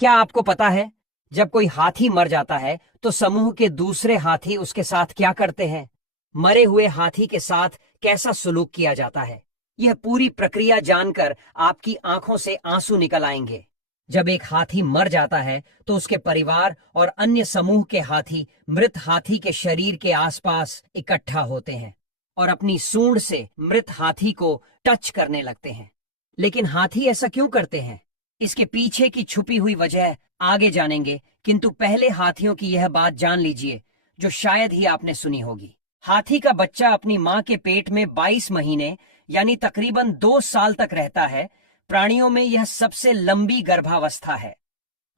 क्या आपको पता है, जब कोई हाथी मर जाता है तो समूह के दूसरे हाथी उसके साथ क्या करते हैं? मरे हुए हाथी के साथ कैसा सलूक किया जाता है, यह पूरी प्रक्रिया जानकर आपकी आंखों से आंसू निकल आएंगे। जब एक हाथी मर जाता है तो उसके परिवार और अन्य समूह के हाथी मृत हाथी के शरीर के आसपास इकट्ठा होते हैं और अपनी सूंड से मृत हाथी को टच करने लगते हैं। लेकिन हाथी ऐसा क्यों करते हैं? इसके पीछे की छुपी हुई वजह आगे जानेंगे, किंतु पहले हाथियों की यह बात जान लीजिए जो शायद ही आपने सुनी होगी। हाथी का बच्चा अपनी मां के पेट में 22 महीने यानी तकरीबन 2 साल तक रहता है। प्राणियों में यह सबसे लंबी गर्भावस्था है।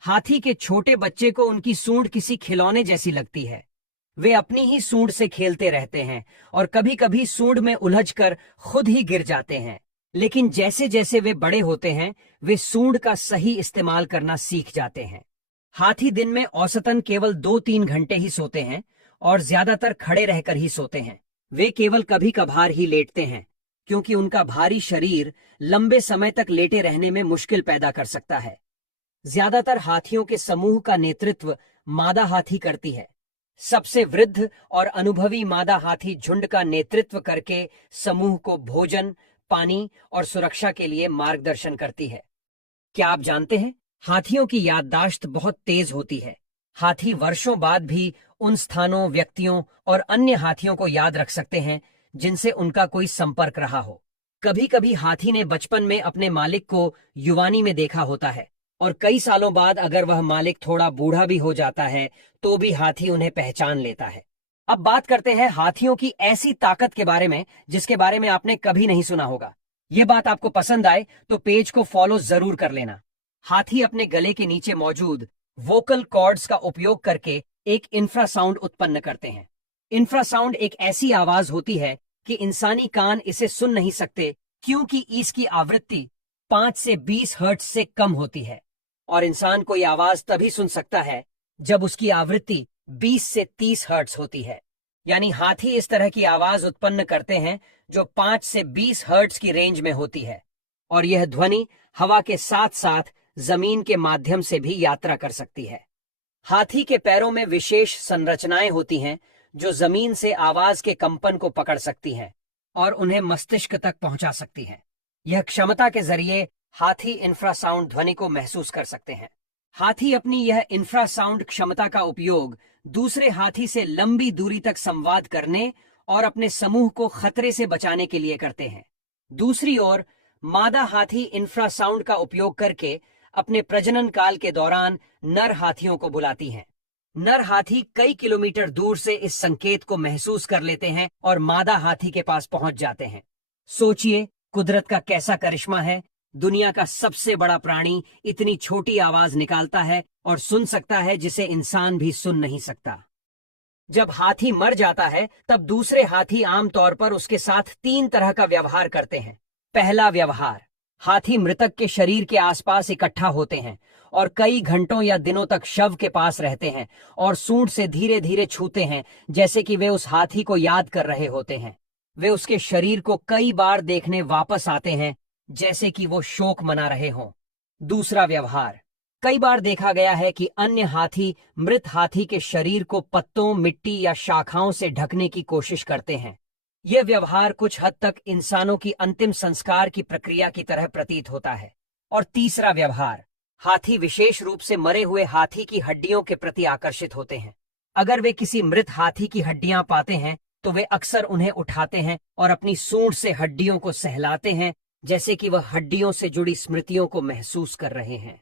हाथी के छोटे बच्चे को उनकी सूंड किसी खिलौने जैसी लगती है। वे अपनी ही सूंड से खेलते रहते हैं और कभी कभी सूंड में उलझकर खुद ही गिर जाते हैं। लेकिन जैसे जैसे वे बड़े होते हैं, वे सूंड का सही इस्तेमाल करना सीख जाते हैं। हाथी दिन में औसतन केवल 2-3 घंटे ही सोते हैं और ज्यादातर खड़े रहकर ही सोते हैं। वे केवल कभी कभार ही लेटते हैं, क्योंकि उनका भारी शरीर लंबे समय तक लेटे रहने में मुश्किल पैदा कर सकता है। ज्यादातर हाथियों के समूह का नेतृत्व मादा हाथी करती है। सबसे वृद्ध और अनुभवी मादा हाथी झुंड का नेतृत्व करके समूह को भोजन, पानी और सुरक्षा के लिए मार्गदर्शन करती है। क्या आप जानते हैं, हाथियों की याददाश्त बहुत तेज होती है। हाथी वर्षों बाद भी उन स्थानों, व्यक्तियों और अन्य हाथियों को याद रख सकते हैं जिनसे उनका कोई संपर्क रहा हो। कभी कभी हाथी ने बचपन में अपने मालिक को युवानी में देखा होता है और कई सालों बाद अगर वह मालिक थोड़ा बूढ़ा भी हो जाता है तो भी हाथी उन्हें पहचान लेता है। अब बात करते हैं हाथियों की ऐसी ताकत के बारे में जिसके बारे में आपने कभी नहीं सुना होगा। यह बात आपको पसंद आए तो पेज को फॉलो जरूर कर लेना। हाथी अपने गले के नीचे मौजूद वोकल कॉर्ड्स का उपयोग करके एक इंफ्रासाउंड उत्पन्न करते हैं। इंफ्रासाउंड एक ऐसी आवाज होती है कि इंसानी कान इसे सुन नहीं सकते, क्योंकि इसकी आवृत्ति 5 से 20 हर्ट्ज से कम होती है और इंसान कोई आवाज तभी सुन सकता है जब उसकी आवृत्ति 20 से 30 हर्ट्ज होती है। यानी हाथी इस तरह की आवाज उत्पन्न करते हैं जो 5 से 20 हर्ट्ज की रेंज में होती है, और यह ध्वनि हवा के साथ साथ जमीन के माध्यम से भी यात्रा कर सकती है। हाथी के पैरों में विशेष संरचनाएं होती हैं जो जमीन से आवाज के कंपन को पकड़ सकती हैं और उन्हें मस्तिष्क तक पहुंचा सकती हैं। यह क्षमता के जरिए हाथी इंफ्रासाउंड ध्वनि को महसूस कर सकते हैं। हाथी अपनी यह इंफ्रासाउंड क्षमता का उपयोग दूसरे हाथी से लंबी दूरी तक संवाद करने और अपने समूह को खतरे से बचाने के लिए करते हैं। दूसरी ओर, मादा हाथी इंफ्रासाउंड का उपयोग करके अपने प्रजनन काल के दौरान नर हाथियों को बुलाती हैं। नर हाथी कई किलोमीटर दूर से इस संकेत को महसूस कर लेते हैं और मादा हाथी के पास पहुंच जाते हैं। सोचिए, कुदरत का कैसा करिश्मा है। दुनिया का सबसे बड़ा प्राणी इतनी छोटी आवाज निकालता है और सुन सकता है जिसे इंसान भी सुन नहीं सकता। जब हाथी मर जाता है तब दूसरे हाथी आमतौर पर उसके साथ 3 तरह का व्यवहार करते हैं। पहला व्यवहार, हाथी मृतक के शरीर के आसपास इकट्ठा होते हैं और कई घंटों या दिनों तक शव के पास रहते हैं और सूंड से धीरे धीरे छूते हैं, जैसे कि वे उस हाथी को याद कर रहे होते हैं। वे उसके शरीर को कई बार देखने वापस आते हैं, जैसे कि वो शोक मना रहे हों। दूसरा व्यवहार, कई बार देखा गया है कि अन्य हाथी मृत हाथी के शरीर को पत्तों, मिट्टी या शाखाओं से ढकने की कोशिश करते हैं। यह व्यवहार कुछ हद तक इंसानों की अंतिम संस्कार की प्रक्रिया की तरह प्रतीत होता है। और तीसरा व्यवहार, हाथी विशेष रूप से मरे हुए हाथी की हड्डियों के प्रति आकर्षित होते हैं। अगर वे किसी मृत हाथी की हड्डियां पाते हैं तो वे अक्सर उन्हें उठाते हैं और अपनी सूंड से हड्डियों को सहलाते हैं, जैसे कि वह हड्डियों से जुड़ी स्मृतियों को महसूस कर रहे हैं।